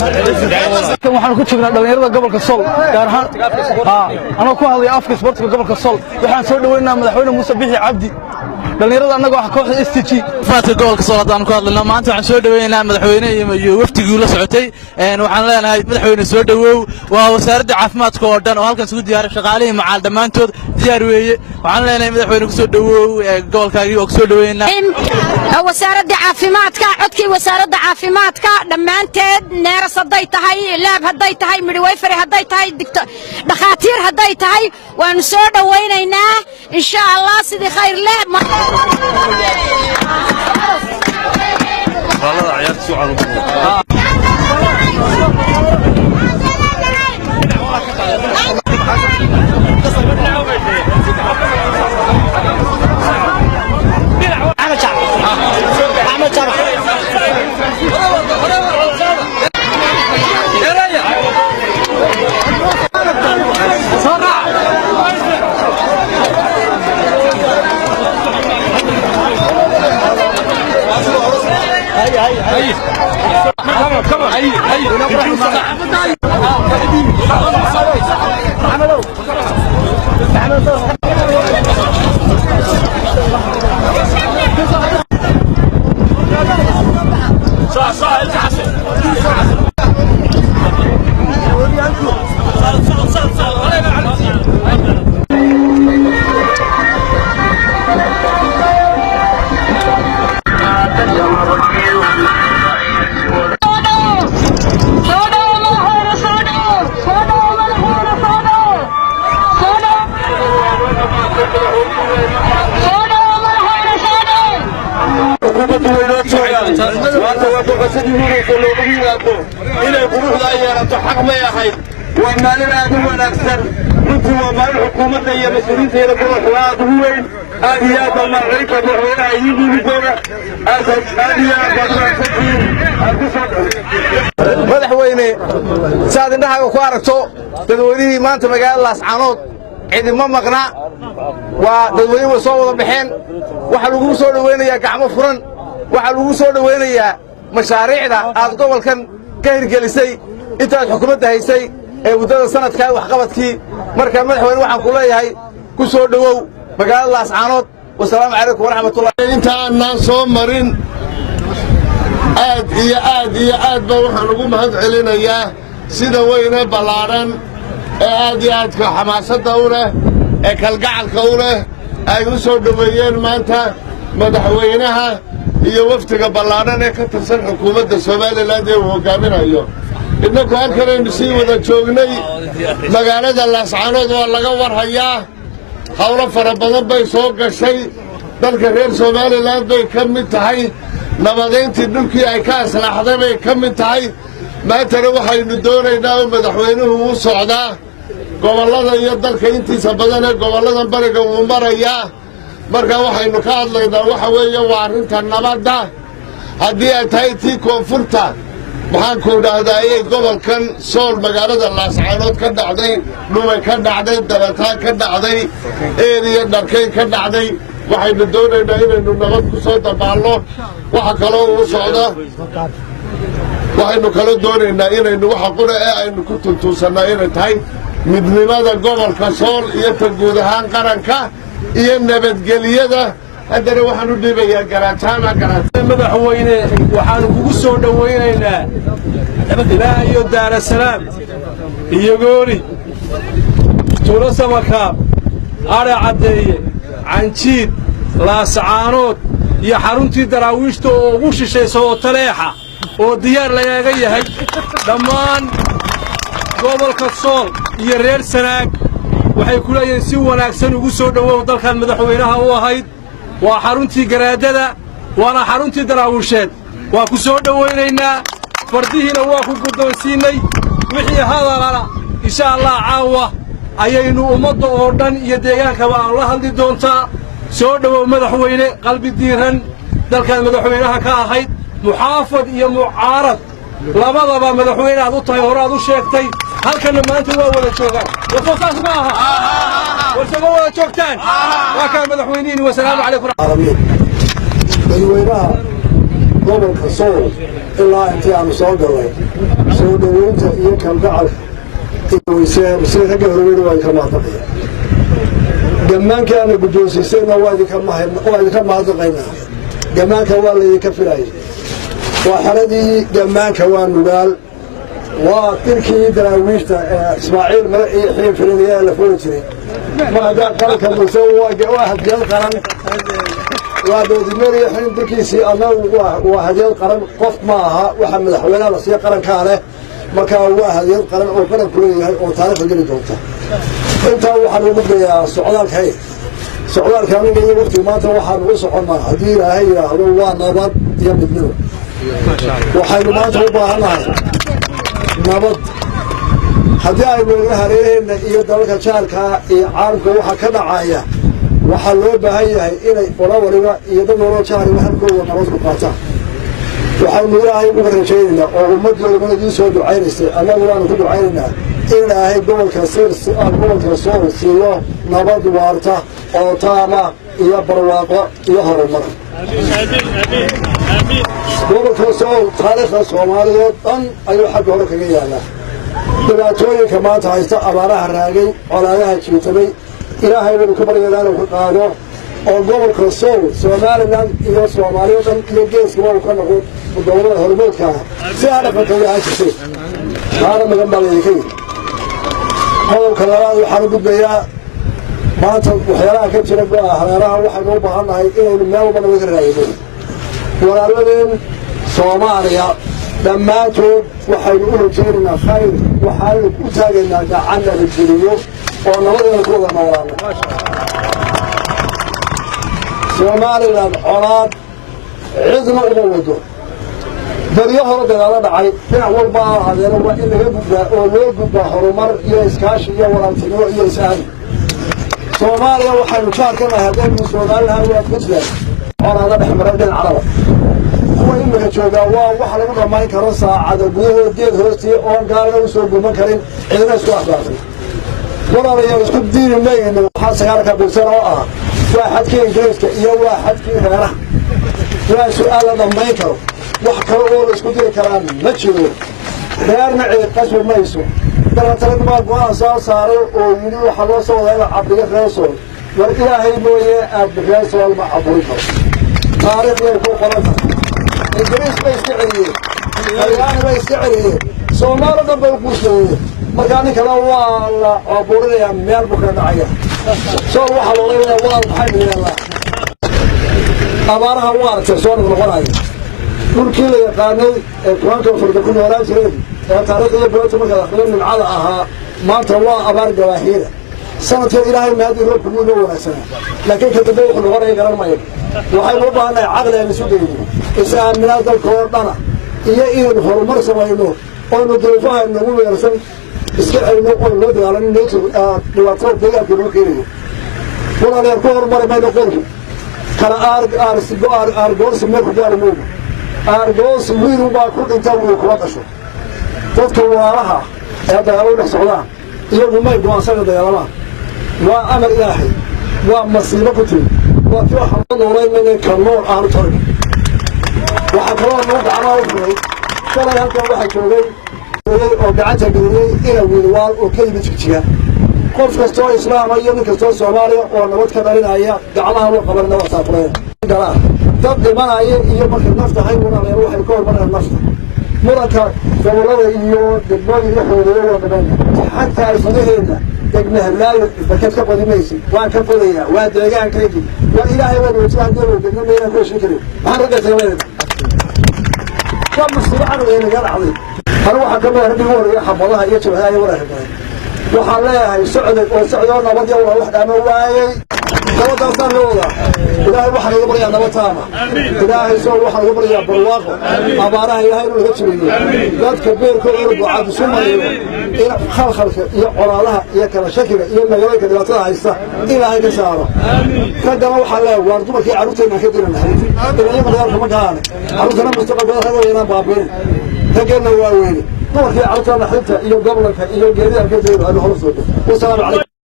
waxaan ku joognaa dhalinyarada gobolka Sool gaar ahaan anoo ku hadlay afka sportka gobolka Sool waxaan soo dhaweynaa madaxweyne Muuse Bixi Cabdi dhalinyarada anagoo ah kooxda STG faadka gobolka Sool hadaan ku hadlayna maanta waxaan soo dhaweynaa madaxweyne iyo waftigii la socotay waxaan leenahay madaxweyne soo dhawow waa wasaaradda caafimaadka oo dhan oo halkan isugu diyaaray shaqaalaha macaal dhamaantood diyaar weeye waxaan leenahay madaxweyne ku soo dhawow gobolkaagii oo soo dhaweynaa wasaaradda caafimaadka codkii wasaaradda caafimaadka dhamaanteed neeras haday tahay laab haday tahay midwifery haday tahay dhakhaatiir haday tahay waan soo dhaweynaynaa insha Allah sidii khayr leh والله عيال سوعة إلى قروح الأيام تحق ما يحيي وما لنا هو نكسر نتوى مع الحكومة هي مسؤولية هي القروح وين آليات المغرب وحوين عيدي بكورة آليات madaxweyne saad indhaha ku aragto dadweynihii maanta magaalada Laascaanood ciidamo maqna waa dadweynuhu soo wada baxeen waxa lagu soo dhaweynayaa gacmo furan waxa lagu soo dhaweynayaa mashaariicda aad gobolkan ka hirgelisay intaad xukuumadda haysay ee muddada sanadka wax qabadkii marka madaxweyne waxaan ku leeyahay ku soo dhawow magaalada Laascaanood wassalaamu calaykum waraxmatullaahi inta aan soo marin aad iyo aad baa waxaan ugu mahad celinayaa sida weyne ballaaran ee aad iyo aadka xamaasadda u leh ee kalgacalka u leh ay u soo dhaweeyeen maanta madaxweynaha iyo waftiga ballaaran ee ka tirsan xukuumadda Soomaaliland ee uu hogaaminayo innagu halkanaynu sii wada joognay magaalada Laascaanood waa laga warhayaa hawlo fara badan bay soo gashay dalka reer Soomaaliland bay ka mid tahay nabadeyntii dhulkii ay ka aslaaxday bay ka mid tahay maantana waxaynu doonaynaa oo madaxweynuhu u socdaa gobollada iyo dalka intiisa badan ee gobolladan bariga uu marayaa marka waxaynu ka hadlaynaa waxa weeye waa arrinta nabadda haddii ay tahay tii koonfurta waxaan ku idhaahdaa ayay gobolkan Sool magaalada Laascaanood ka dhacday dhumay ka dhacday dabataan ka dhacday eeriya dharkay ka dhacday waxaynu doonaynaa inaynu nabad ku soo dabaalno waxa kaloo uu socda waxaynu kala doonaynaa inaynu waxa qura ee aynu ku tuntuusanaa inay tahay midnimada gobolka Sool iyo ta guud ahaan qaranka iyo nabadgelyada haddana waxaan u dhibayaa garaataana madaxweyne waxaanu kugu soo dhawaynaynaa ilaa iyo daarasalaam iyo goori tuulo samakaab are caddeeye canjiid Laascaanood iyo xaruntii daraawiishta oo ugu shishaysa oo taleexa oo diyaar lagaaga yahay dhammaan gobolka sool iyo reer sanaag waxay ku leeyihiin si wanaagsan ugu soo dhowow dalkan madaxweynaha u ahayd waa xaruntii garaadada waana xaruntii daraawiisheed waa ku soo dhowaynaynaa fardihiina waa ku guddoonsiinnay wixii hadalana insha allah caawa ayaynu ummadda oo dhan iyo deegaankaba aan la hadli doontaa soo dhowow madaxweyne qalbi diiran dalkan madaxweynaha ka ahayd muxaafad iyo mucaarad labadaba madaxweyne aad u tahay hore aad u sheegtay halkanna maanta waa wada joogaan wasoo saas ma aha wasoo wada joogtaan waa kaan madaxweynihiin wasalaamu calaykum dadweynaha gobolka sool ilaa intii aanu soo gallay soo dhoweynta iyo kalgacalka weyseen sida ragga horweyne waa idinka mahadnaqaya gammaanka aana guddoonsiisayna waa idinka mahadnaqaynaa gammaanka waa laydinka filayay waa xeradii gammaanka waa nugaal waa dirkii daraawiishta ee ismaaciil magacii xiin filinayaa la fuli jiray mar haddaa qaranka muse waa hadiyad qaran waa doodimeriya xiin dirkiisii annagu waa hadiyad qaran qof ma aha waxa madaxweynaha la siiya qarankaa leh markaa waa hadiyad qaran oo qaranku leeyahay oo taariikhda geli doonta intaa waxaan ugu dayaa socdaalka aniga iyo waqtiga maanta waxaanu u soconnaa haddii ilaahay yidhaahdo waa nabad iyo midnimo waxaynu maanta u baahannahay nabad haddii aynu oga hareereenna iyo dalalka jaarkaa iyo caalamka waxa ka dhacaya waxaa loo baahan yahay inay ola waliba iyo dad waloo jaariba halkooda nabad ku qaataan waxaynu ilaahay uga rajaynaynaa oo ummaddii umada idiin soo ducaynaysay annagu waanu ku ducaynaynaa in ilaahay gobolka sool siiyo nabad waarta oo taama iyo barwaaqo iyo horumar gobolka sool taariikhda soomaaliyeed dhan ayuu xagga hore kaga yaallaa dhibaatooyinka maanta haysta abaaraha raagay colaadaha jiitamay ilaahay baynu ka baryaynaa inuu ka qaado oo gobolka sool somalilan iyo soomaaliya dhan iyo geeskaba uu ka noqo gobolada hormoodka ah si aa dhaqankooda ahaan jirtay taana magan baa laydinka yidhi qodobka labaad waxaan u gudbayaa maanta waxyaalaha ka jira hareeraha waxaynu u baahannahay inaynu meel walba naga raadino walaaladeen soomaaliya dhammaantood waxaynu u rajaynaynaa khayr waxaanu u taagaynaa gacanna la geliyo oo nabadeena ku wada noolaano somalilan colaad cidna uma wado baryo hore dagaalo dhacay dhinac walba ha ahaadeena waa in laga gudbaa oo loo gudbaa horumar iyo iskaashi iyo walaaltinimo iyo is-aali soomaaliya waxaynu jaarkanahay haddaynu somalilan waa puntland colaada dhex maray dhinacnaba kuwa imika joogaa waa wax lagu dhammayn karo saacada gudahood geed hoostii oon gaalna u soo guman karin cidina isku axbaartay walaalayaal isku diini mayno waxaa sagaalka bilsan oo ah waa xadkii ingiriiska iyo waa xadkii reeraha waa su-aal la dhammayn karo wax kale oo la isku diri karaan ma jiro reerna cid qasbi mayso dalantalad maa go-aan soo saaray oo yidhi waxaa loo soo wadaa inuu cabdiga reesool war ilaahay mooye aad reesool ma caburin karo taariikhday ku qoran tahay ingiriis bay iska celiyeen talyaani bay iska celiyeen soomaali dhan bay u guusleeyeen markaa nin kale waa la caburinayaa meel buu kala dhacaya sool waxaa loola wadaa walaal maxay yeelaa abaaraha u aragtay soo noqnoqonaya dhulkii la yaqaanay ee kuwaanka farda ku noolaan jireen ee taariikhda iyo goobta markaad akhriyo nimcada ahaa maanta waa abaar gabaahiira sanadkan ilaahay mahadi roobku wuu noo wanaagsanaa laakiin ka dambe wuxuu noqonaya garan mayo waxaynu u baahannahay caqli aynu isu dayno is-aaminaa dalka oo dhana iyo inaynu horumar samayno oynu duruufaha nagu weersan iska celino oon loo dagaalan dhibaatada deegaanka lagu keenayo walaalayaal ku horumari mayno qolku kala aargoorsi meel ku gaari mayno aargoorsi wiil baa ku dhinta wiil kuma dhasho dadka waalaha ee dagaalo dhex socdaan iyagu may go-aansana dagaalamaan waa amar ilaahay waa masiibo ku timi waa kii waxaan la noolaynayna ka nool aanu tarin waxaa kaloo noo gacmaa u furay shalay halkan waxaa joogay oo gacanta geliyey ina wiilwaal oo ka yimid jigjiga qof kastoo islaama iyo nin kastoo soomaaliya oo nabad ka dhalinaya gacmaha loo qabanna waa taakuleen dad dhimanaya iyo marka nafta hay walaalayaal waxay ka hormarayaan nafta muranka gobollada iyo degmooyin la xoogeeyo waa badan xataa gudaheeda degme halaayo barkad ka qodi maysid waan ka qodayaa waa deegaankaygii waa ilaahay waan wajaan dowla degme meelaan ku heshin karin maxaan ragga sameynayna waa musiibo canuga naga dhacday hal waxaa kamid raggii ugu horreeya xabadaha iyo jabhadaha iyo waraarbaday waxaan leeyahay socday oo socdoo nabad iyo wala wax dhaama waayey nabadaasaan loo wadaa ilaahay waxaa laga baryaa nabad taama ilaahay soo waxaa laga baryaa barwaaqo abaaraha ilaahay inuu laga jiriyo dadka beerkooda inuu ducaad isu mariyo in khalkhalka iyo colaadaha iyo kala shakiga iyo magaalooyinka dhibaatada haysta ilaahay ka saaro raggana waxaa leeyahay waar dumarkii carruurteena ka diranahay ilaahay magaalka ma gaane carruurtana mustaqbalkooda raga weynaan baabiin raggeena waa weyne dumarkii carruurtana xinta iyo gobolka iyo geeriyaha ka jeedo aanu hola soo wasalaamu calaykum